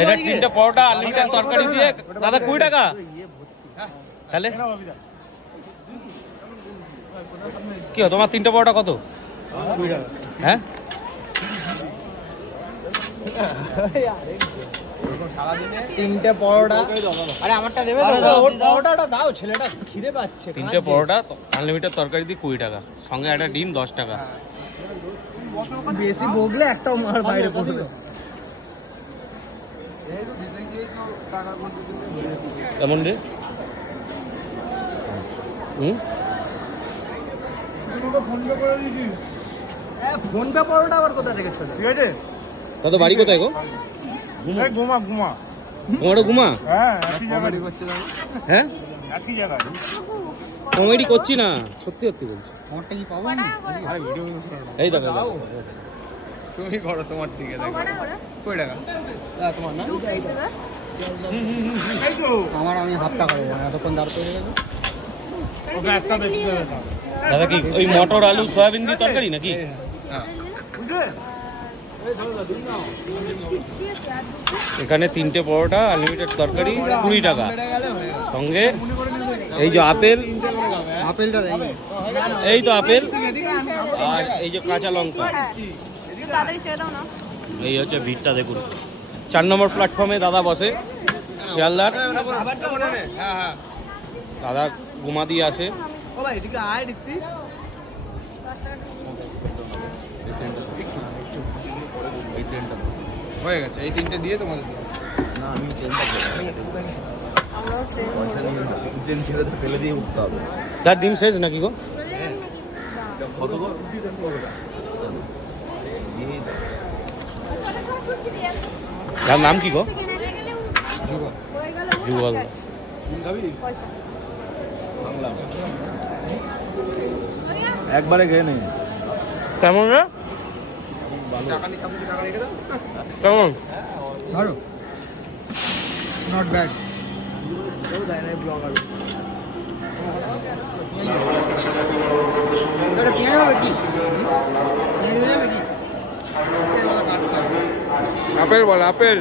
এটা 3টে পরোটা আনলিমিটেড তরকারি দিয়ে দাদা 20 টাকা। তাহলে কি তোমার 3টে পরোটা কত? হ্যাঁ তিনটে পরোটা। আরে আমারটা দেবে ওর পরোটাটা দাও, ছেলেটা খিদে পাচ্ছে। 3টে পরোটা আনলিমিটেড তরকারি দিয়ে 20 টাকা, সঙ্গে একটা ডিম 10 টাকা। বেশি বগলে একটাও মার বাইরে পড়বে। কেমন রে? ফোন পে পরোটা আবার কোথা থেকে চলে? ঠিক আছে দাদা বাড়ি কোথায় গো? ঘুমা ঘুমা। তোমারও ঘুমা? হ্যাঁ হ্যাঁ একই জায়গায়। কমেডি করছি না, সত্যি সত্যি বলছি। আমারটা কি পাবো না? আরে ভিডিও এই দেখো তুমি করো তোমার দিকে দেখো। কই টাকা? তোমার না? আমার আমি হাফ টাকা দেবো, এতক্ষণ দাঁড় করে গেল। ওকে একটা বেশি দেবে। দাদা কি ওই মটর আলু সয়াবিন দিয়ে তরকারি নাকি? বুঝলে? এখানে 3টে পরোটা আনলিমিটেড তরকারি 20 টাকা, সঙ্গে এই যে আপেল, আপেলটা দেই। এই তো আপেল, আর এই যে কাঁচা লঙ্কা। এই হচ্ছে ভিড়টা দেখুন। 4 নম্বর প্ল্যাটফর্মে দাদা বসে, শিয়ালদার। দাদা ঘুমা দিয়ে আসে। ও ভাই এদিকে আয় দেখতি। হয়ে গেছে, এই 3টে দিয়ে তোমাদের না আমি ট্রেন ছেড়ে ফেলে দিয়ে উঠতে হবে। তার ডিম শেষ নাকি গো? তার নাম কি গো? যুগল। একবারে খেয়ে নেই। কেমন রে? কেমন? ভালো, not bad. Apple ball, apple.